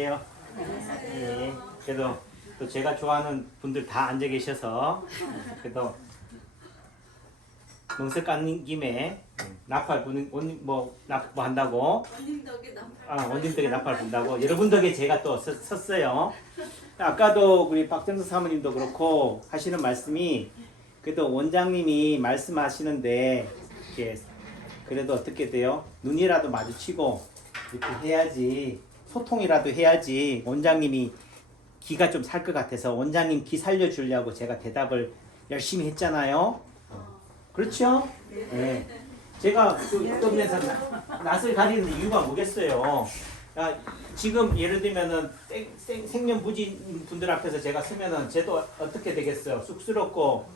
요 예. 그래도 또 제가 좋아하는 분들 다 앉아 계셔서 그래도 명석 깐 김에 나팔 부는 뭐 한다고 원님 덕에 나팔 분다고 여러분 덕에 제가 또 섰어요. 아까도 우리 박정수 사모님도 그렇고 하시는 말씀이 그래도 원장님이 말씀하시는데 이렇게 그래도 어떻게 돼요? 눈이라도 마주치고 이렇게 해야지 소통이라도 해야지 원장님이 기가 좀 살 것 같아서 원장님 기 살려주려고 제가 대답을 열심히 했잖아요. 그렇죠? 네. 제가 그 어떤 면에서 낯을 가리는 이유가 뭐겠어요? 지금 예를 들면은 생년부진 분들 앞에서 제가 서면은 쟤도 어떻게 되겠어요? 쑥스럽고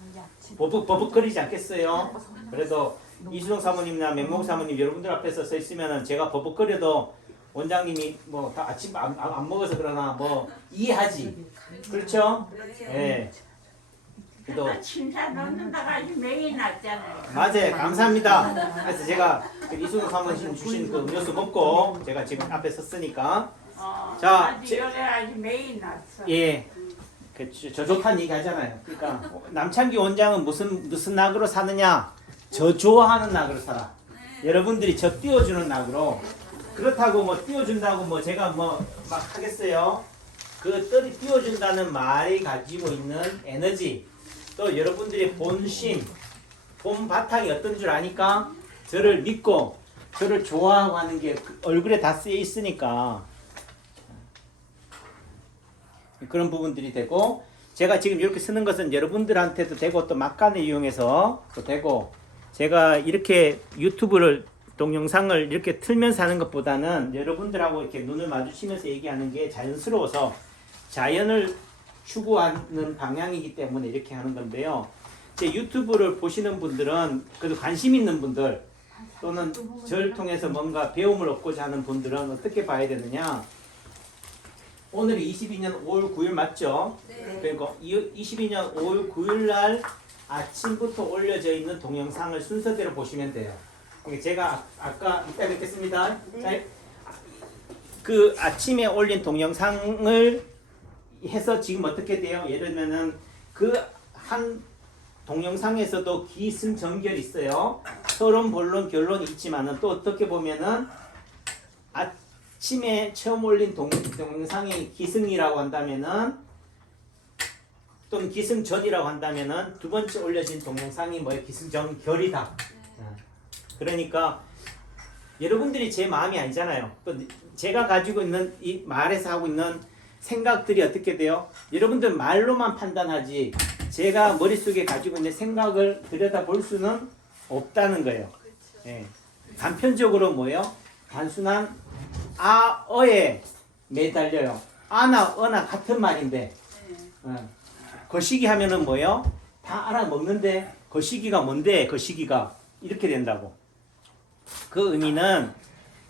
버벅거리지 않겠어요? 그래도 이수동 사모님이나 맹목 사모님 여러분들 앞에서 서 있으면은 제가 버벅거려도 원장님이 뭐 다 아침 안 먹어서 그러나 뭐 이해하지. 그렇죠? 예. 그래도 침사 넣는다가 매일 났잖아요. 맞아요. 감사합니다. 그래서 제가 이수동 사모님 주신 그 음료수 먹고 제가 지금 앞에 섰으니까 자, 여기 아주 매일 났어. 예. 저 좋다는 얘기 하잖아요. 그러니까 남창기 원장은 무슨 낙으로 사느냐? 저 좋아하는 낙으로 살아. 여러분들이 저 띄워주는 낙으로. 그렇다고 뭐 띄워준다고 뭐 제가 뭐 막 하겠어요. 그 띄워준다는 말이 가지고 있는 에너지 또 여러분들의 본심 본 바탕이 어떤 줄 아니까 저를 믿고 저를 좋아하고 하는 게 얼굴에 다 쓰여 있으니까 그런 부분들이 되고 제가 지금 이렇게 쓰는 것은 여러분들한테도 되고 또 막간을 이용해서 또 되고 제가 이렇게 유튜브를 동영상을 이렇게 틀면서 하는 것보다는 여러분들하고 이렇게 눈을 마주치면서 얘기하는 게 자연스러워서 자연을 추구하는 방향이기 때문에 이렇게 하는 건데요. 제 유튜브를 보시는 분들은 그래도 관심 있는 분들 또는 저를 통해서 뭔가 배움을 얻고자 하는 분들은 어떻게 봐야 되느냐. 오늘이 22년 5월 9일 맞죠? 네. 그리고 22년 5월 9일 날 아침부터 올려져 있는 동영상을 순서대로 보시면 돼요. 제가 아까 이따 뵙겠습니다. 자, 그 아침에 올린 동영상을 해서 지금 어떻게 돼요? 예를 들면은 그 한 동영상에서도 기승전결이 있어요. 서론, 본론, 결론이 있지만은 또 어떻게 보면은 아침에 처음 올린 동영상이 기승이라고 한다면은 또는 기승전이라고 한다면은 두 번째 올려진 동영상이 뭐예요? 기승전결이다. 그러니까 여러분들이 제 마음이 아니잖아요. 또 제가 가지고 있는 이 말에서 하고 있는 생각들이 어떻게 돼요? 여러분들 말로만 판단하지 제가 머릿속에 가지고 있는 생각을 들여다볼 수는 없다는 거예요. 예. 단편적으로 뭐예요? 단순한 어에 매달려요. 아나 어나 같은 말인데 거시기 하면은 뭐예요? 다 알아먹는데 거시기가 뭔데? 거시기가 이렇게 된다고. 그 의미는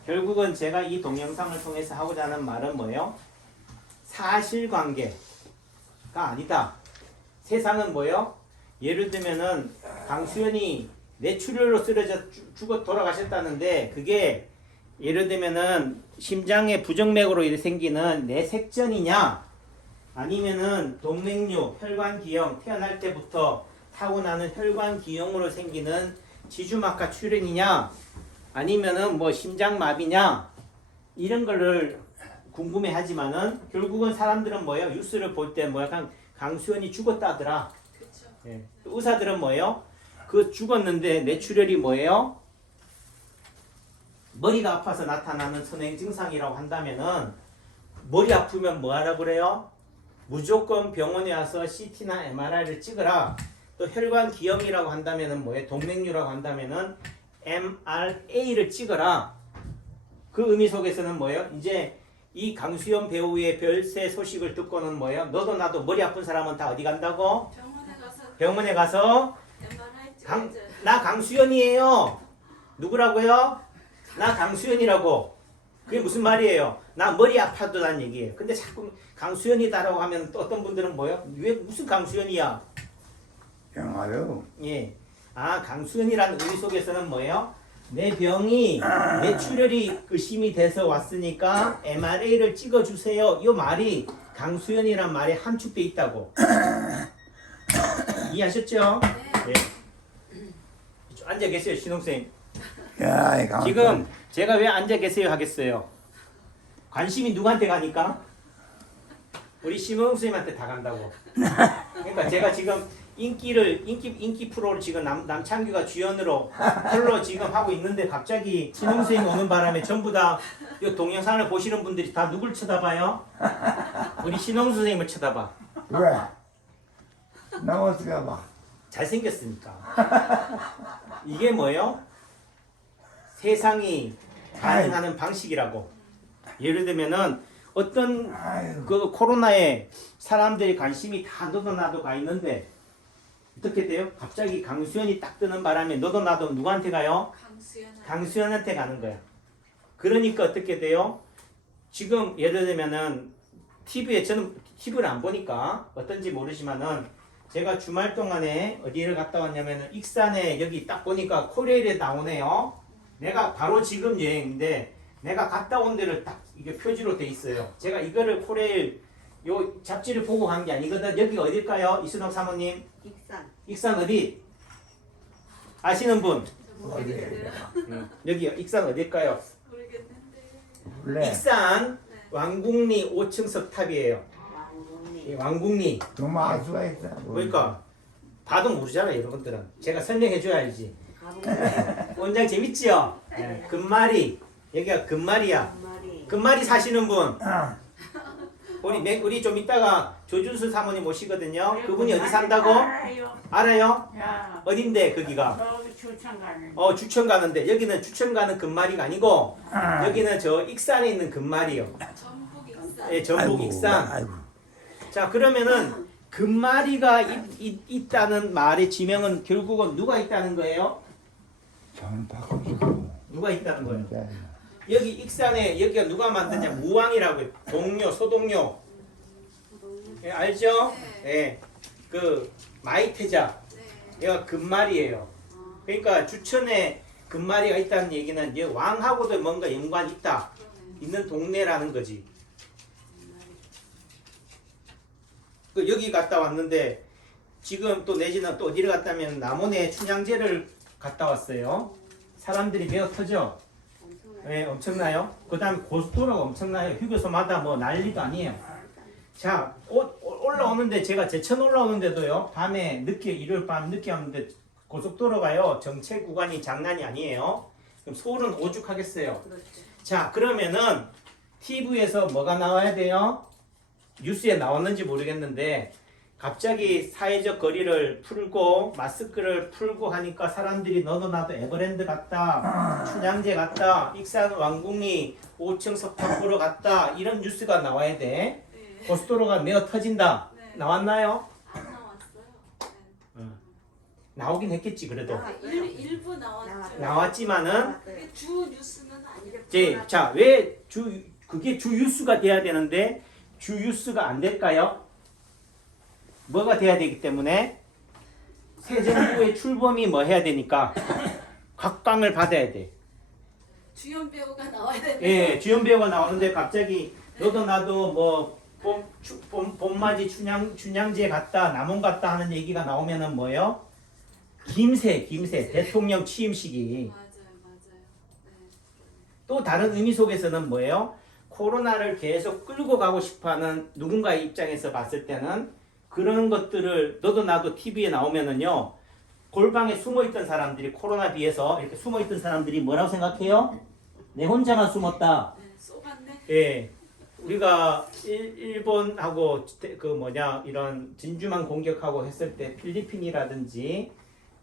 결국은 제가 이 동영상을 통해서 하고자 하는 말은 뭐예요? 사실관계가 아니다. 세상은 뭐예요? 예를 들면은 강수연이 뇌출혈로 쓰러져 죽어 돌아가셨다는데 그게 예를 들면은 심장의 부정맥으로 생기는 뇌색전이냐 아니면은 동맥류, 혈관기형 태어날 때부터 타고나는 혈관기형으로 생기는 지주막하 출혈이냐 아니면은 뭐 심장마비냐 이런 거를 궁금해 하지만은 결국은 사람들은 뭐예요? 뉴스를 볼 때 뭐 약간 강수연이 죽었다더라. 예. 의사들은 뭐예요? 그 죽었는데 뇌출혈이 뭐예요? 머리가 아파서 나타나는 선행 증상이라고 한다면은 머리 아프면 뭐 하라 그래요? 무조건 병원에 와서 CT나 MRI를 찍으라. 또 혈관 기형이라고 한다면은 뭐예요? 동맥류라고 한다면은 MRA를 찍어라. 그 의미 속에서는 뭐예요? 이제 이 강수연 배우의 별세 소식을 듣고는 뭐예요? 너도 나도 머리 아픈 사람은 다 어디 간다고? 병원에 가서 나 강수연이에요. 누구라고요? 나 강수연이라고. 그게 무슨 말이에요? 나 머리 아파도란 얘기예요. 근데 자꾸 강수연이다라고 하면 또 어떤 분들은 뭐예요? 왜 무슨 강수연이야? 영화요. 예. 강수연이라는 의미 속에서는 뭐예요? 내 병이 뇌출혈이 의심이 돼서 왔으니까 MRA를 찍어주세요. 이 말이 강수연이란 말에 함축돼 있다고. 이해하셨죠? 네. 앉아 계세요, 신홍쌤. 야, 이 지금 제가 왜 앉아 계세요 하겠어요? 관심이 누구한테 가니까? 우리 신홍쌤한테 다 간다고. 그러니까 제가 지금 인기 프로를 지금 남창규가 주연으로 홀로 지금 하고 있는데 갑자기 신홍쌤이 오는 바람에 전부 다 이 동영상을 보시는 분들이 다 누굴 쳐다봐요? 우리 신홍 선생님을 쳐다봐. 왜? 나 어떻게 봐? 잘생겼으니까. 이게 뭐예요? 세상이 반응하는 방식이라고. 예를 들면은 어떤 아유, 그 코로나에 사람들이 관심이 다 너도 나도 가 있는데 어떻게 돼요? 갑자기 강수연이 딱 뜨는 바람에 너도 나도 누구한테 가요? 강수연한테 가는 거야. 그러니까 어떻게 돼요? 지금 예를 들면은 TV에 저는 TV를 안 보니까 어떤지 모르지만은 제가 주말 동안에 어디를 갔다 왔냐면은 익산에 여기 딱 보니까 코레일에 나오네요. 내가 바로 지금 여행인데 내가 갔다 온 데를 딱 이게 표지로 돼 있어요. 제가 이거를 코레일 요 잡지를 보고 간 게 아니거든. 여기 어딜까요? 이순옥 사모님. 익산 어디? 아시는 분? 여기 익산 어딜까요? 원래 익산 왕궁리 5층 석탑이에요. 이 왕궁리. 너무 알 수가 있어. 그러니까 봐도 모르잖아요, 여러분들은. 제가 설명해 줘야 알지. 원장 재밌지요? 네. 금마리. 여기가 금마리야. 금마리 사시는 분. 우리 좀 이따가 조준수 사모님 오시거든요. 그분이 어디 산다고? 알아요? 야, 어딘데 거기가? 저기 주천 가는. 주천 가는데 여기는 주천 가는 금마리가 아니고 여기는 저 익산에 있는 금마리요. 예, 전북 익산. 아이고. 자, 그러면은 금마리가 있다는 말의 지명은 결국은 누가 있다는 거예요? 전 바꿔주고. 누가 있다는 거예요? 네. 여기 익산에 여기가 누가 만드냐? 무왕이라고 해요. 동료, 소동료. 예, 알죠? 예. 그 마이태자. 얘가 금말이에요. 그러니까 주천에 금마리가 있다는 얘기는 얘 왕하고도 뭔가 연관이 있다. 있는 동네라는 거지. 그 여기 갔다 왔는데 지금 또 내지는 또 어디를 갔다면 남원에 춘향제를 갔다 왔어요. 사람들이 매어 터져. 네, 엄청나요. 그 다음에 고속도로가 엄청나요. 휴게소마다 뭐 난리도 아니에요. 자, 올라오는데 제가 제천 올라오는데도요. 밤에 늦게 일요일 밤 늦게 왔는데 고속도로가요. 정체 구간이 장난이 아니에요. 그럼 서울은 오죽하겠어요. 자, 그러면은 TV에서 뭐가 나와야 돼요? 뉴스에 나왔는지 모르겠는데 갑자기 사회적 거리를 풀고 마스크를 풀고 하니까 사람들이 너도 나도 에버랜드 갔다, 춘향제 갔다, 익산 왕궁리 5층 석탑 보러 갔다 이런 뉴스가 나와야 돼. 고속도로가 메어 터진다. 나왔나요? 안 나왔어요. 나오긴 했겠지 그래도. 일부 나왔죠. 나왔지만은 그게 주 뉴스는 아니고. 자, 왜 그게 주 뉴스가 돼야 되는데 주 뉴스가 안 될까요? 뭐가 돼야 되기 때문에 새 정부의 출범이 뭐 해야 되니까 각광을 받아야 돼. 주연 배우가 나와야 되는. 예, 주연 배우가 나오는데 갑자기 너도 나도 뭐 봄맞이 춘향제 갔다 남원 갔다 하는 얘기가 나오면은 뭐예요? 김새 대통령 취임식이. 맞아요. 네. 또 다른 의미 속에서는 뭐예요? 코로나를 계속 끌고 가고 싶어하는 누군가의 입장에서 봤을 때는 그런 것들을 너도 나도 TV에 나오면은요 골방에 숨어있던 사람들이 코로나 비해서 이렇게 숨어있던 사람들이 뭐라고 생각해요? 내 혼자만 숨었다. 네, 쏘갔네. 예, 우리가 일본하고 이런 진주만 공격하고 했을 때 필리핀이라든지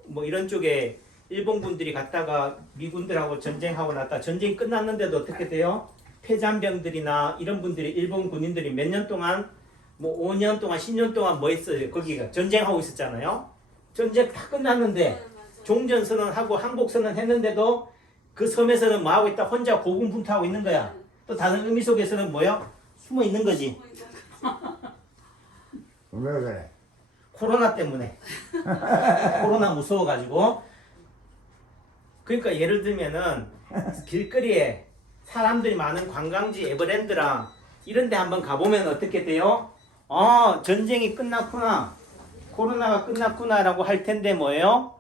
뭐 이런 쪽에 일본 분들이 갔다가 미군들하고 전쟁하고 났다 전쟁이 끝났는데도 어떻게 돼요? 폐잔병들이나 이런 분들이 일본 군인들이 몇 년 동안 뭐 5년 동안 10년 동안 뭐 했어요? 거기가 전쟁하고 있었잖아요. 전쟁 다 끝났는데 종전선언하고 항복선언 했는데도 그 섬에서는 뭐 하고 있다? 혼자 고군분투하고 있는 거야. 또 다른 의미 속에서는 뭐야? 숨어 있는 거지. 왜 그래? 코로나 때문에. 코로나 무서워가지고. 그러니까 예를 들면은 길거리에 사람들이 많은 관광지 에버랜드랑 이런 데 한번 가보면 어떻게 돼요? 전쟁이 끝났구나. 코로나가 끝났구나라고 할 텐데 뭐예요?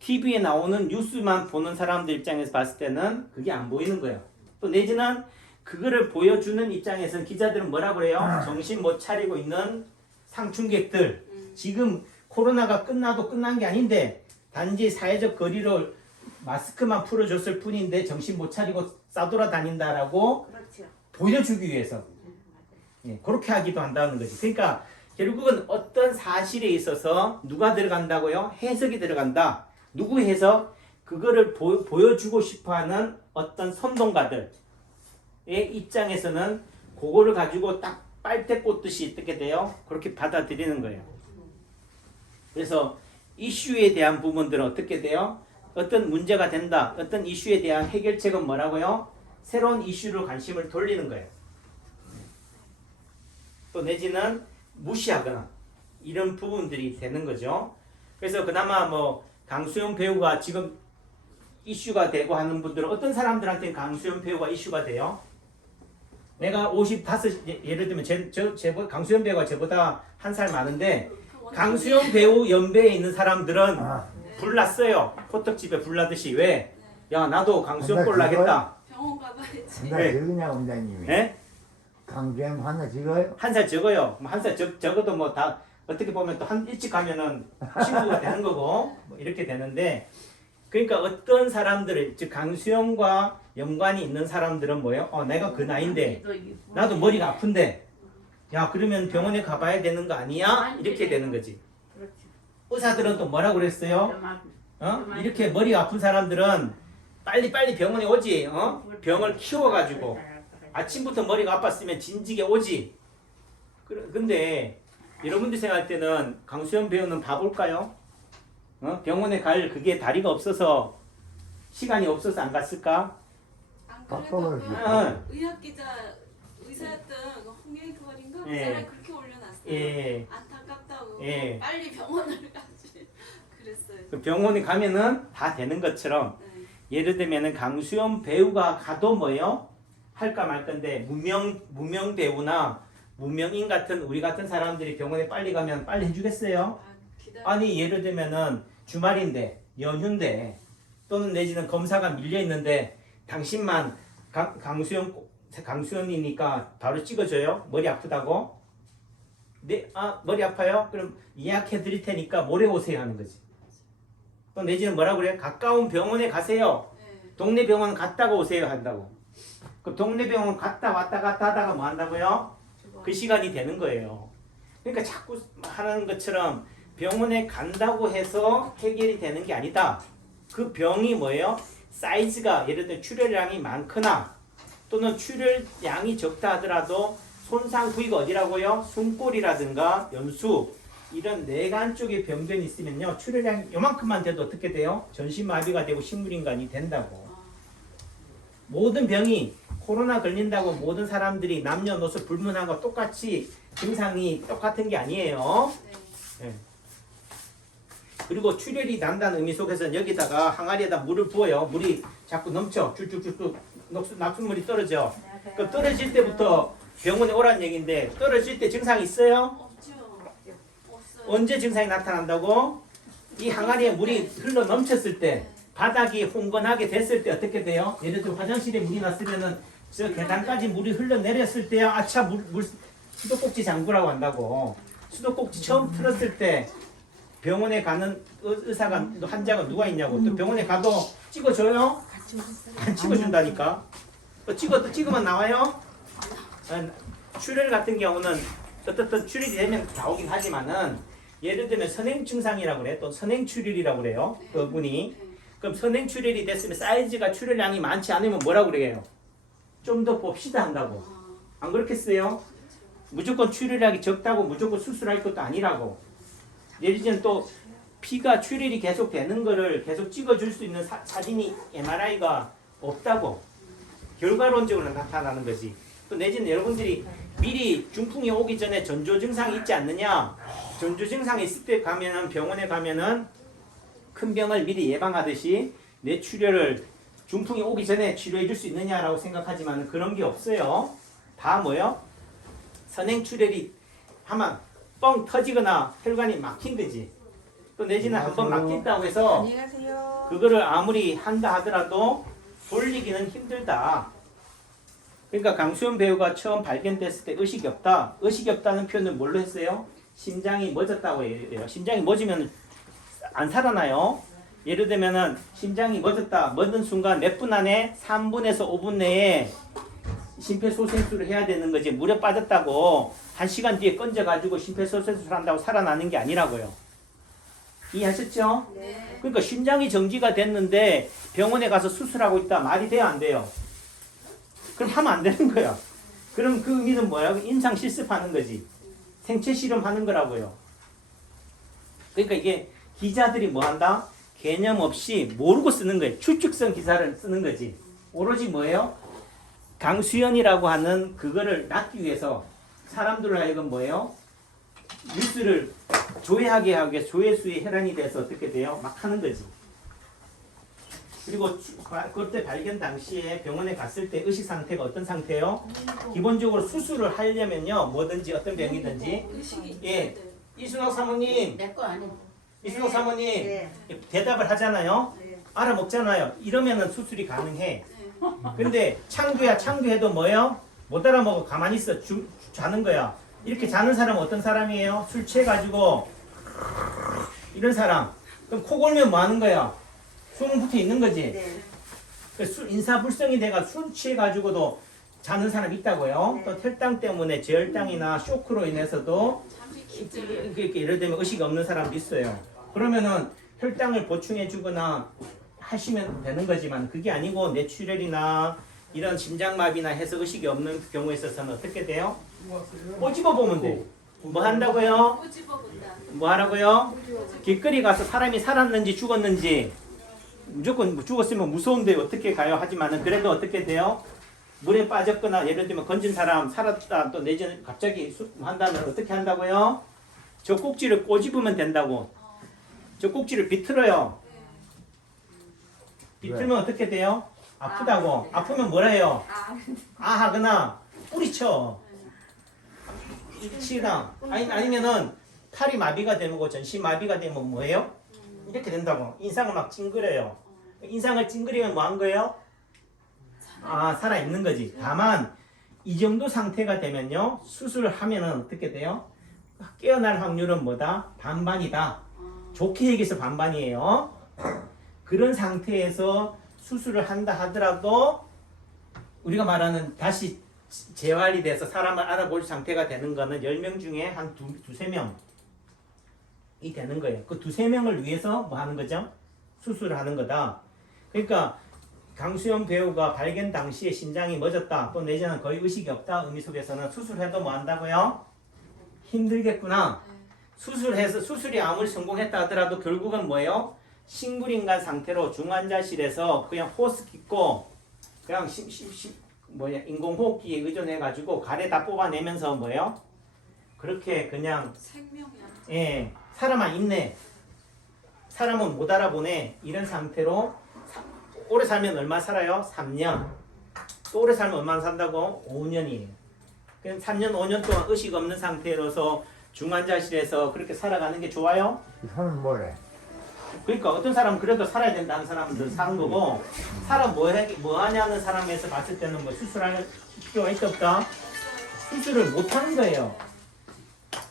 TV에 나오는 뉴스만 보는 사람들 입장에서 봤을 때는 그게 안 보이는 거예요. 또 내지는 그거를 보여주는 입장에서는 기자들은 뭐라 그래요? 정신 못 차리고 있는 상충객들. 지금 코로나가 끝나도 끝난 게 아닌데 단지 사회적 거리를 마스크만 풀어줬을 뿐인데 정신 못 차리고 싸돌아 다닌다라고 그렇죠. 보여주기 위해서 그렇게 하기도 한다는 거지. 그러니까 결국은 어떤 사실에 있어서 누가 들어간다고요? 해석이 들어간다. 누구 해석? 그거를 보여주고 싶어하는 어떤 선동가들의 입장에서는 그거를 가지고 딱 빨대 꽂듯이 어떻게 돼요? 그렇게 받아들이는 거예요. 그래서 이슈에 대한 부분들은 어떻게 돼요? 어떤 문제가 된다. 어떤 이슈에 대한 해결책은 뭐라고요? 새로운 이슈로 관심을 돌리는 거예요. 또 내지는 무시하거나 이런 부분들이 되는 거죠. 그래서 그나마 뭐 강수영 배우가 지금 이슈가 되고 하는 분들은 어떤 사람들한테는 강수영 배우가 이슈가 돼요? 내가 55, 예를 들면 강수영 배우가 저보다 한 살 많은데 강수영 배우 연배에 있는 사람들은 불났어요. 호떡집에 불나듯이. 왜? 야 나도 강수영 꼴 나겠다. 병원 가봐야지. 한달 적으냐 원장님이? 예? 강주행 하나 찍어요? 한 살 적어요. 한 살 적어도 뭐 다 어떻게 보면 또 한 일찍 가면은 친구가 되는 거고 뭐 이렇게 되는데 그러니까 어떤 사람들을 즉 강수영과 연관이 있는 사람들은 뭐예요? 내가 그 나이인데 나도 머리가 아픈데 야 그러면 병원에 가봐야 되는 거 아니야? 이렇게 되는 거지. 그렇죠. 의사들은 또 뭐라 그랬어요? 이렇게 머리가 아픈 사람들은 빨리 병원에 오지. 병을 키워가지고 아침부터 머리가 아팠으면 진지게 오지. 근데 여러분들 생각할 때는 강수영 배우는 바볼까요? 병원에 갈 그게 다리가 없어서 시간이 없어서 안 갔을까? 안 깜빡을 그래도 응. 의학 기자 의사였던 그 홍영걸인가 그 예. 사람 그렇게 올려놨어요. 예. 안타깝다고 예. 빨리 병원을 가지 그랬어요. 그 병원에 가면은 다 되는 것처럼 네. 예를 들면은 강수영 배우가 가도 뭐예요? 할까 말 건데 무명 배우나 무명인 같은 우리 같은 사람들이 병원에 빨리 가면 빨리 해주겠어요? 아니 예를 들면은 주말인데 연휴인데 또는 내지는 검사가 밀려 있는데 당신만 강수영이니까 바로 찍어줘요? 머리 아프다고? 네, 머리 아파요? 그럼 예약해 드릴 테니까 모레 오세요 하는 거지. 또 내지는 뭐라 그래요? 가까운 병원에 가세요. 네. 동네 병원 갔다가 오세요 한다고. 그 동네 병원 갔다 왔다 갔다 하다가 뭐 한다고요? 그 시간이 되는 거예요. 그러니까 자꾸 하는 것처럼 병원에 간다고 해서 해결이 되는 게 아니다. 그 병이 뭐예요? 사이즈가 예를 들어 출혈량이 많거나 또는 출혈량이 적다 하더라도 손상 부위가 어디라고요? 숨골이라든가 연수 이런 내관 쪽에 병변이 있으면요 출혈량이 요만큼만 돼도 어떻게 돼요? 전신마비가 되고 식물인간이 된다고. 모든 병이 코로나 걸린다고 모든 사람들이 남녀노소 불문하고 똑같이 증상이 똑같은 게 아니에요. 네. 네. 그리고 출혈이 난다는 의미 속에서는 여기다가 항아리에다 물을 부어요. 물이 자꾸 넘쳐. 쭉쭉쭉 낙수물이 떨어져. 그 떨어질 때부터 병원에 오라는 얘기인데 떨어질 때 증상이 있어요? 없죠. 없어요. 언제 증상이 나타난다고? 이 항아리에 물이 흘러 넘쳤을 때 바닥이 홍건하게 됐을 때 어떻게 돼요? 예를 들어 화장실에 물이 났으면은 저 계단까지 물이 흘러내렸을 때야 아차 물 수도꼭지 잠그라고 한다고. 수도꼭지 처음 틀었을 때 병원에 가는 의사가 환자가 누가 있냐고. 또 병원에 가도 찍어줘요? 안 찍어준다니까. 또 찍으면 나와요? 출혈 같은 경우는 어떻든 출혈이 되면 나오긴 하지만은 예를 들면 선행증상이라고 그래. 또 선행출혈이라고 그래요. 그분이. 그럼 선행출혈이 됐으면 사이즈가 출혈량이 많지 않으면 뭐라고 그래요? 좀 더 봅시다 한다고. 안 그렇겠어요? 무조건 출혈량이 적다고 무조건 수술할 것도 아니라고. 예를 들면 또 피가 출혈이 계속 되는 거를 계속 찍어줄 수 있는 사진이 MRI가 없다고. 결과론적으로 나타나는 거지. 또 내지는 여러분들이 미리 중풍이 오기 전에 전조 증상이 있지 않느냐? 전조 증상이 있을 때 가면은 병원에 가면은 큰 병을 미리 예방하듯이 뇌출혈을 중풍이 오기 전에 치료해 줄 수 있느냐라고 생각하지만 그런 게 없어요. 다 뭐요? 선행출혈이 하면 뻥 터지거나 혈관이 막힌 거지. 또 내지는 한번 막힌다고 해서 안녕하세요. 그거를 아무리 한다 하더라도 돌리기는 힘들다. 그러니까 강수연 배우가 처음 발견됐을 때 의식이 없다. 의식이 없다는 표현을 뭘로 했어요? 심장이 멎었다고 해요. 심장이 멎으면 안 살아나요. 예를 들면은 심장이 멎었다. 멎은 순간 몇 분 안에 3분에서 5분 내에 심폐소생술을 해야 되는 거지. 물에 빠졌다고 1시간 뒤에 건져가지고 심폐소생술 한다고 살아나는 게 아니라고요. 이해하셨죠? 네. 그러니까 심장이 정지가 됐는데 병원에 가서 수술하고 있다. 말이 돼요? 안 돼요? 그럼 하면 안 되는 거야. 그럼 그 의미는 뭐야? 임상 실습하는 거지. 생체 실험하는 거라고요. 그러니까 이게 기자들이 뭐 한다? 개념 없이 모르고 쓰는 거예요. 추측성 기사를 쓰는 거지. 오로지 뭐예요? 강수연이라고 하는 그거를 낳기 위해서 사람들을 하여금 뭐예요? 뉴스를 조회하게 하게 조회수의 혈안이 돼서 어떻게 돼요? 막 하는 거지. 그리고 그때 발견 당시에 병원에 갔을 때 의식 상태가 어떤 상태요? 기본적으로 수술을 하려면요, 뭐든지 어떤 병이든지, 의식이 예, 있어야 돼요. 이순옥 사모님, 내거 아니야. 이순옥 사모님, 네. 대답을 하잖아요. 네. 알아먹잖아요. 이러면은 수술이 가능해. 네. 근데 창규해도 뭐예요? 못 알아먹어. 가만히 있어. 자는 거야. 이렇게 자는 사람은 어떤 사람이에요? 술 취해가지고 이런 사람. 그럼 코 골면 뭐 하는 거야? 숨 붙어 있는 거지. 네. 인사불성이 돼가 술 취해가지고도 자는 사람 있다고요. 네. 또 혈당 때문에 저혈당이나 쇼크로 인해서도 잠이 깊죠. 이렇게 예를 들면 의식이 없는 사람도 있어요. 그러면은 혈당을 보충해주거나 하시면 되는 거지만 그게 아니고 뇌출혈이나 이런 심장마비나 해서 의식이 없는 경우에 있어서는 어떻게 돼요? 꼬집어 보면 돼. 뭐 한다고요? 꼬집어 본다. 뭐 하라고요? 길거리 가서 사람이 살았는지 죽었는지 무조건 죽었으면 무서운데 어떻게 가요? 하지만은 그래도 어떻게 돼요? 물에 빠졌거나 예를 들면 건진 사람 살았다 또 내지는 갑자기 한다면 어떻게 한다고요? 저 꼭지를 꼬집으면 된다고. 저 꼭지를 비틀어요. 비틀면 어떻게 돼요? 아프다고. 아프면 뭐라 해요? 아 하거나 뿌리쳐. 치다. 아니면은 팔이 마비가 되고 전신 마비가 되면 뭐예요? 이렇게 된다고. 인상을 막 찡그려요. 인상을 찡그리면 뭐 한 거예요? 아, 살아있는 거지. 다만 이 정도 상태가 되면요. 수술을 하면은 어떻게 돼요? 깨어날 확률은 뭐다? 반반이다. 좋게 얘기해서 반반이에요. 그런 상태에서 수술을 한다 하더라도 우리가 말하는 다시 재활이 돼서 사람을 알아볼 상태가 되는 거는 10명 중에 한 두세 명이 되는 거예요. 그 두세 명을 위해서 뭐 하는 거죠? 수술을 하는 거다. 그러니까 강수연 배우가 발견 당시에 심장이 멎었다. 또 내지는 거의 의식이 없다. 의미 속에서는 수술해도 뭐 한다고요? 힘들겠구나. 수술해서 수술이 아무리 성공했다 하더라도 결국은 뭐예요? 식물인간 상태로 중환자실에서 그냥 호스 깃고 그냥 인공호흡기에 의존해가지고 가래 다 뽑아내면서 뭐예요? 그렇게 그냥 생명이야. 예 사람만 있네. 사람은 못 알아보네. 이런 상태로 오래 살면 얼마 살아요? 3년. 또 오래 살면 얼마나 산다고? 5년이에요. 그럼 3년, 5년 동안 의식 없는 상태로서 중환자실에서 그렇게 살아가는 게 좋아요? 이 사람은 뭐래? 그러니까 어떤 사람은 그래도 살아야 된다는 사람들 사는 거고 사람 뭐 하냐는 사람에서 봤을 때는 뭐 수술할 필요가 있다 없다? 수술을 못 하는 거예요.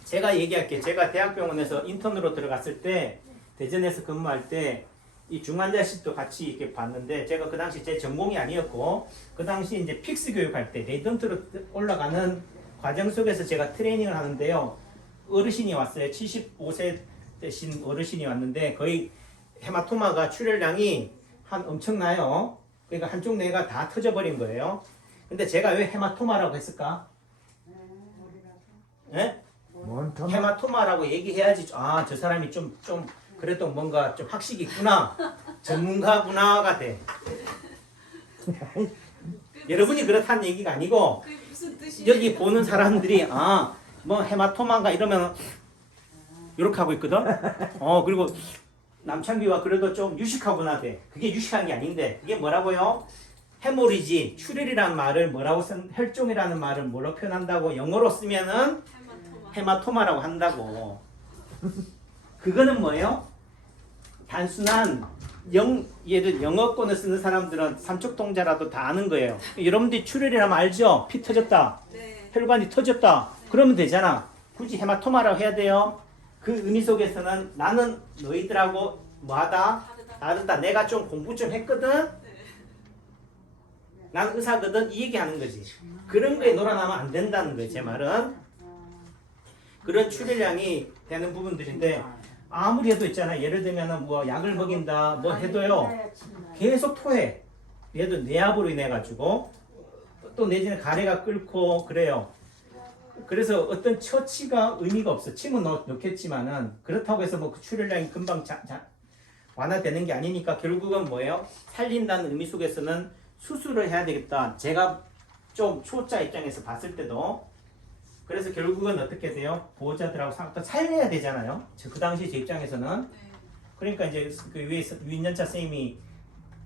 제가 얘기할게요. 제가 대학병원에서 인턴으로 들어갔을 때 대전에서 근무할 때 이 중환자실도 같이 이렇게 봤는데 제가 그 당시 제 전공이 아니었고 그 당시 이제 픽스 교육할 때 레이던트로 올라가는 과정 속에서 제가 트레이닝을 하는데요. 어르신이 왔어요. 75세 되신 어르신이 왔는데 거의 헤마토마가 출혈량이 한 엄청나요. 그러니까 한쪽 뇌가 다 터져버린 거예요. 근데 제가 왜 헤마토마라고 했을까? 예? 뭔 터? 헤마토마라고 얘기해야지. 아, 저 사람이 좀 그래도 뭔가 좀 학식이 있구나. 전문가구나가 돼. 여러분이 그렇다는 얘기가 아니고 그게 무슨 뜻이에요? 여기 보는 사람들이 뭐 헤마토마가 이러면 이렇게 하고 있거든. 그리고 남창기와 그래도 좀 유식하구나 돼. 그게 유식한 게 아닌데 그게 뭐라고요? 헤모리지, 출혈이라는 말을 뭐라고 쓴 혈종이라는 말을 뭐로 표현한다고 영어로 쓰면은 헤마토마라고 한다고. 그거는 뭐예요? 단순한 예를 영어권을 쓰는 사람들은 삼척동자라도 다 아는 거예요. 여러분들이 출혈이라면 알죠? 피 터졌다. 네. 혈관이 터졌다. 그러면 되잖아. 굳이 헤마토마라고 해야 돼요. 그 의미 속에서는 나는 너희들하고 뭐하다? 다르다. 내가 좀 공부 좀 했거든. 난 의사거든. 이 얘기하는 거지. 그런 거에 놀아나면 안 된다는 거예요. 제 말은. 그런 출혈량이 되는 부분들인데 아무리 해도 있잖아. 예를 들면 뭐 약을 먹인다 뭐 해도요. 계속 토해. 얘도 뇌압으로 인해 가지고 또 내지는 가래가 끓고 그래요. 그래서 어떤 처치가 의미가 없어. 침은 넣겠지만은 그렇다고 해서 뭐 그 출혈량이 금방 완화되는 게 아니니까 결국은 뭐예요? 살린다는 의미 속에서는 수술을 해야 되겠다. 제가 좀 초짜 입장에서 봤을 때도 그래서 결국은 어떻게 돼요? 보호자들하고 또 살려야 되잖아요. 그 당시 제 입장에서는 그러니까 이제 그 위에서 유인연차 선생님이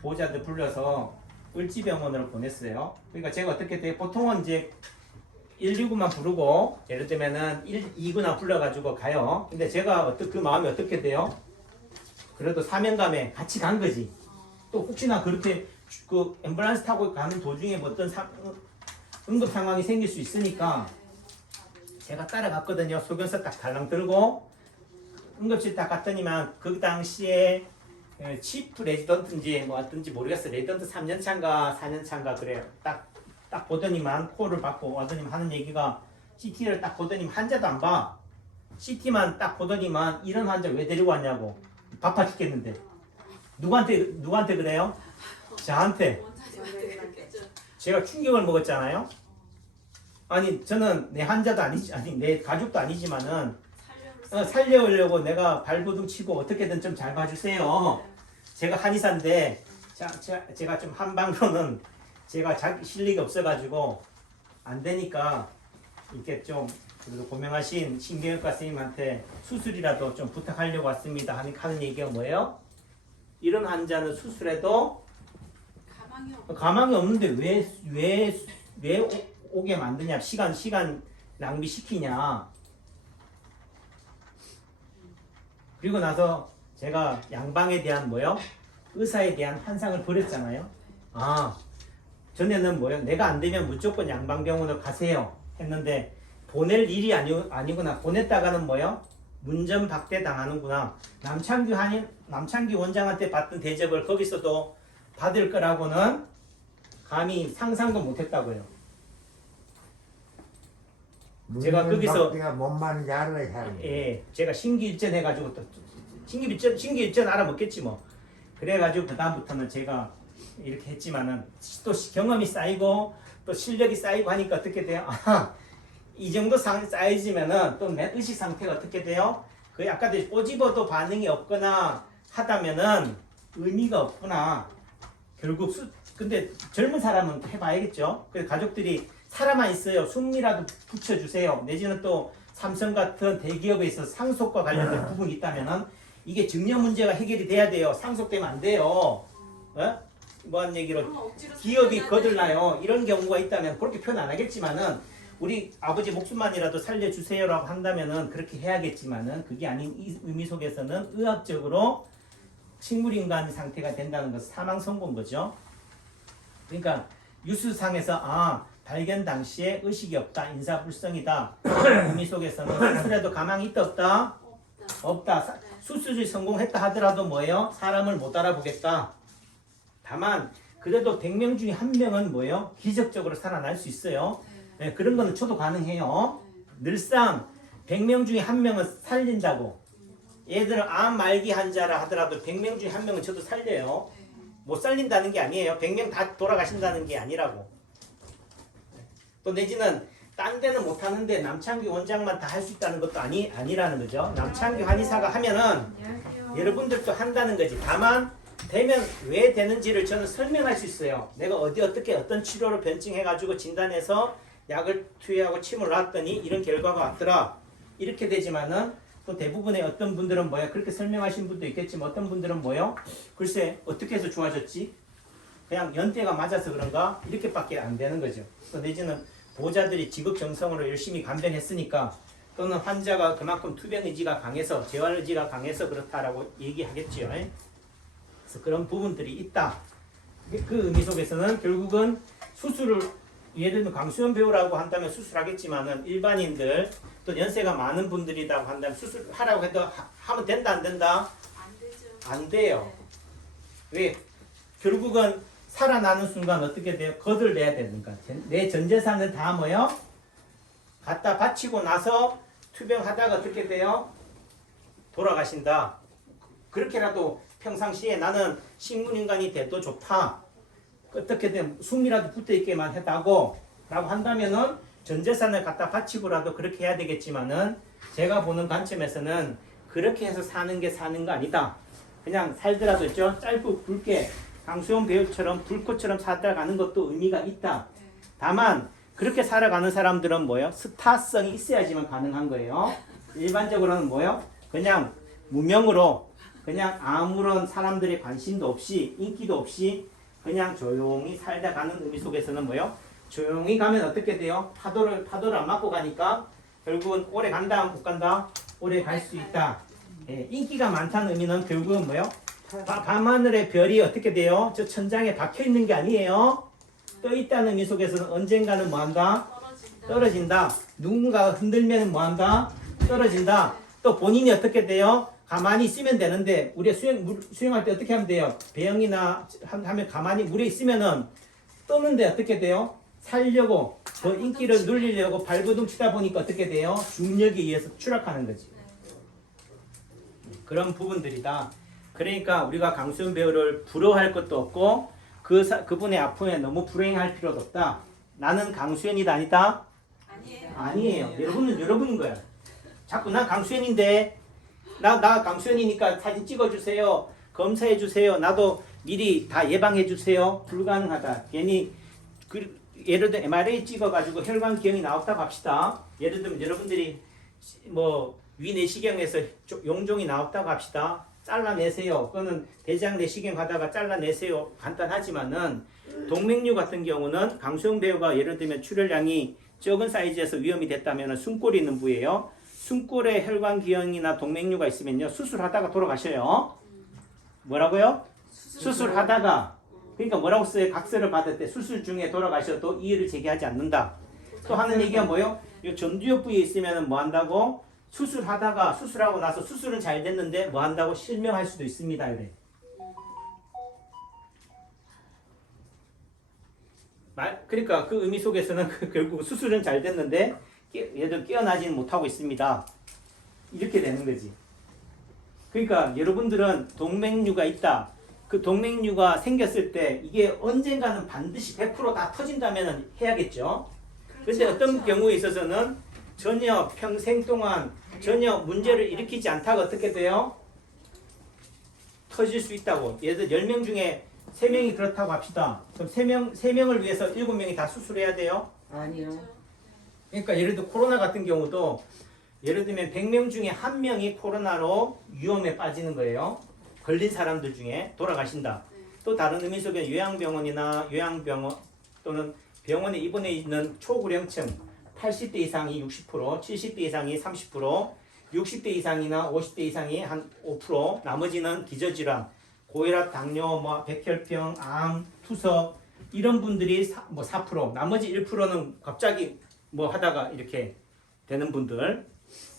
보호자들 불러서 을지병원으로 보냈어요. 그러니까 제가 어떻게 돼요? 보통은 이제 119만 부르고 예를 들면은 2구나 불러가지고 가요. 근데 제가 그 마음이 어떻게 돼요? 그래도 사명감에 같이 간 거지. 또 혹시나 그렇게 그 앰뷸런스 타고 가는 도중에 뭐 어떤 응급 상황이 생길 수 있으니까 제가 따라갔거든요. 소견서 딱 달랑 들고 응급실 딱 갔더니만 그 당시에 치프 레지던트인지 뭐 어떤지 모르겠어. 레지던트 3년 차인가 4년 차인가 그래요. 딱 보더니만 코를 받고 와더니 하는 얘기가 CT를 딱 보더니 환자도 안 봐. CT만 딱 보더니만 이런 환자 왜 데리고 왔냐고. 바빠 죽겠는데. 누구한테 그래요? 저한테. 제가 충격을 먹었잖아요. 아니 저는 내 환자도 아니지 아니 내 가족도 아니지만은 살려려고 내가 발버둥 치고 어떻게든 좀 잘 봐주세요. 제가 한의사인데 제가 좀 한방으로는 제가 실력이 없어가지고 안 되니까 이렇게 좀 그래도 고명하신 신경외과 선생님한테 수술이라도 좀 부탁하려고 왔습니다. 하는 얘기가 뭐예요? 이런 환자는 수술해도 가망이 없는데 왜 오게 만드냐? 시간 낭비시키냐? 그리고 나서 제가 양방에 대한 뭐요? 의사에 대한 환상을 버렸잖아요. 아, 전에는 뭐요? 내가 안 되면 무조건 양방병원으로 가세요 했는데 보낼 일이 아니구나. 보냈다가는 뭐요? 문전박대 당하는구나. 남창기 원장한테 받던 대접을 거기서도 받을 거라고는 감히 상상도 못했다고요. 제가 거기서 뭔 말인지 알아야 사람. 예, 제가 신기일전 해가지고 또 신기일전 알아먹겠지 뭐. 그래가지고 그 다음부터는 제가 이렇게 했지만은 또 경험이 쌓이고 또 실력이 쌓이고 하니까 어떻게 돼요? 아, 이 정도 사이즈면은 또 내 의식 상태가 어떻게 돼요? 그 아까 꼬집어도 반응이 없거나 하다면은 의미가 없구나. 결국 근데 젊은 사람은 해봐야겠죠. 그래서 가족들이 살아만 있어요. 숨이라도 붙여주세요. 내지는 또 삼성 같은 대기업에 있어서 상속과 관련된 부분이 있다면은 이게 증여 문제가 해결이 돼야 돼요. 상속되면 안 돼요. 어? 뭐한 얘기로 기업이 거들나요. 이런 경우가 있다면 그렇게 표현 안 하겠지만은 우리 아버지 목숨만이라도 살려주세요라고 한다면은 그렇게 해야겠지만은 그게 아닌 이 의미 속에서는 의학적으로 식물인간 상태가 된다는 것은 사망 선고인 거죠. 그러니까 뉴스상에서 발견 당시에 의식이 없다, 인사불성이다 의미 속에서는 수술에도 가망이 있다 없다? 없다. 수술이 성공했다 하더라도 뭐예요? 사람을 못 알아보겠다. 다만 그래도 100명 중에 1명은 뭐예요? 기적적으로 살아날 수 있어요. 네, 그런 거는 저도 가능해요. 늘상 100명 중에 1명은 살린다고. 얘들은 암 말기 환자라 하더라도 100명 중에 1명은 저도 살려요. 못 살린다는 게 아니에요. 100명 다 돌아가신다는 게 아니라고. 또 내지는 딴 데는 못하는데 남창기 원장만 다 할 수 있다는 것도 아니라는 거죠. 남창기 한의사가 하면은 여러분들도 한다는 거지. 다만 되면 왜 되는지를 저는 설명할 수 있어요. 내가 어떻게 어떤 치료를 변증해가지고 진단해서 약을 투여하고 침을 놨더니 이런 결과가 왔더라. 이렇게 되지만은 또 또 대부분의 어떤 분들은 뭐야 그렇게 설명하신 분도 있겠지만 어떤 분들은 뭐요? 글쎄 어떻게 해서 좋아졌지? 그냥 연대가 맞아서 그런가? 이렇게밖에 안 되는 거죠. 또 내지는 보호자들이 지극정성으로 열심히 간병했으니까 또는 환자가 그만큼 투병 의지가 강해서 재활 의지가 강해서 그렇다라고 얘기하겠지요. 그래서 그런 부분들이 있다. 그 의미 속에서는 결국은 수술을 예를 들면 강수연 배우라고 한다면 수술하겠지만은 일반인들 또 연세가 많은 분들이라고 한다면 수술하라고 해도 하면 된다 안 된다? 안 되죠. 안 돼요. 왜? 결국은 살아나는 순간 어떻게 돼요? 거들내야 되니까 내 전 재산을 다 뭐요? 갖다 바치고 나서 투병하다가 어떻게 돼요? 돌아가신다. 그렇게라도 평상시에 나는 식물인간이 돼도 좋다. 어떻게든 숨이라도 붙어있게만 했다고 라고 한다면은 전 재산을 갖다 바치고라도 그렇게 해야 되겠지만은 제가 보는 관점에서는 그렇게 해서 사는 게 사는 거 아니다. 그냥 살더라도 있죠. 짧고 굵게 강수영 배우처럼 불꽃처럼 살아가는 것도 의미가 있다. 다만 그렇게 살아가는 사람들은 뭐예요? 스타성이 있어야지만 가능한 거예요. 일반적으로는 뭐예요? 그냥 무명으로 그냥 아무런 사람들의 관심도 없이 인기도 없이 그냥 조용히 살다 가는 의미 속에서는 뭐예요? 조용히 가면 어떻게 돼요? 파도를 안 맞고 가니까 결국은 오래 간다 못 간다? 오래 갈 수 있다. 예, 인기가 많다는 의미는 결국은 뭐예요? 밤하늘의 별이 어떻게 돼요? 저 천장에 박혀 있는 게 아니에요. 떠 있다는 의미 속에서는 언젠가는 뭐한다? 떨어진다. 누군가가 흔들면 뭐한다? 떨어진다. 또 본인이 어떻게 돼요? 가만히 있으면 되는데 우리가 수영할 때 어떻게 하면 돼요? 배영이나 하면 가만히 물에 있으면은 떠는데 어떻게 돼요? 살려고 더 인기를 누리려고 발버둥 치다 보니까 어떻게 돼요? 중력에 의해서 추락하는 거지. 그런 부분들이다. 그러니까 우리가 강수연 배우를 부러워할 것도 없고 그분의 아픔에 너무 불행할 필요도 없다. 나는 강수연이다 아니다? 아니에요. 여러분은 여러분인 거야. 자꾸 난 강수연인데 나 강수연이니까 사진 찍어주세요. 검사해주세요. 나도 미리 다 예방해주세요. 불가능하다. 괜히 예를 들어 MRI 찍어가지고 혈관 기형이 나왔다고 합시다. 예를 들면 여러분들이 뭐 위내시경에서 용종이 나왔다고 합시다. 잘라내세요. 그거는 대장 내시경 하다가 잘라내세요. 간단하지만은 동맥류 같은 경우는 강수영 배우가 예를 들면 출혈량이 적은 사이즈에서 위험이 됐다면 숨골이 있는 부위예요. 숨골에 혈관 기형이나 동맥류가 있으면요 수술하다가 돌아가셔요. 뭐라고요? 수술하다가 그러니까 뭐라고 써요? 각서를 받을 때 수술 중에 돌아가셔도 이의를 제기하지 않는다. 또 하는 얘기가 뭐예요? 이 전두엽 부위에 있으면은 뭐 한다고? 수술하다가 수술하고 나서 수술은 잘 됐는데 뭐 한다고? 실명할 수도 있습니다. 이래. 그러니까 그 의미 속에서는 결국 수술은 잘 됐는데 얘들 깨어나지는 못하고 있습니다. 이렇게 되는 거지. 그러니까 여러분들은 동맥류가 있다. 그 동맥류가 생겼을 때 이게 언젠가는 반드시 100% 터진다면 해야겠죠. 그런데 어떤 경우에 있어서는 전혀 평생 동안 전혀 문제를 일으키지 않다가 어떻게 돼요? 터질 수 있다고. 예를 들어 10명 중에 3명이 그렇다고 합시다. 그럼 3명을 위해서 7명이 다 수술해야 돼요? 아니요. 그러니까 예를 들어 코로나 같은 경우도 예를 들면 100명 중에 1명이 코로나로 위험에 빠지는 거예요. 걸린 사람들 중에 돌아가신다. 또 다른 의미 속에 요양병원이나 요양병원 또는 병원에 입원해 있는 초고령층 80대 이상이 60%, 70대 이상이 30%, 60대 이상이나 50대 이상이 한 5%, 나머지는 기저질환, 고혈압, 당뇨, 뭐 백혈병, 암, 투석 이런 분들이 4%, 나머지 1%는 갑자기 뭐 하다가 이렇게 되는 분들.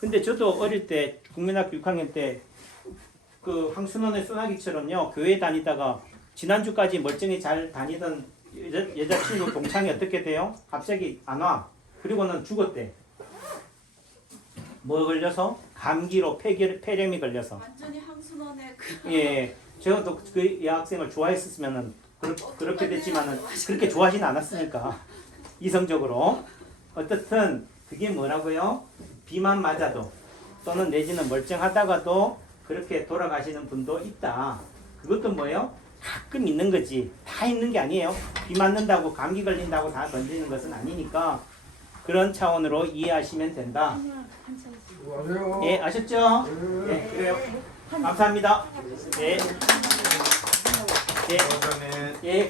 근데 저도 어릴 때 국민학교 6학년 때 그 황순원의 소나기처럼요 교회 다니다가 지난주까지 멀쩡히 잘 다니던 여자친구 동창이 어떻게 돼요? 갑자기 안 와. 그리고는 죽었대. 뭐 걸려서? 감기로 폐렴이 걸려서. 완전히 황순원의 예, 제가 또 그 여학생을 좋아했었으면은 그렇게 됐지만은 그렇게 좋아하진 않았으니까 이성적으로 어떻든 그게 뭐라고요? 비만 맞아도 또는 내지는 멀쩡하다가도 그렇게 돌아가시는 분도 있다. 그것도 뭐예요? 가끔 있는 거지. 다 있는 게 아니에요. 비 맞는다고 감기 걸린다고 다 건지는 것은 아니니까 그런 차원으로 이해하시면 된다. 예, 아셨죠? 예, 그래요. 감사합니다. 예. 예. 예.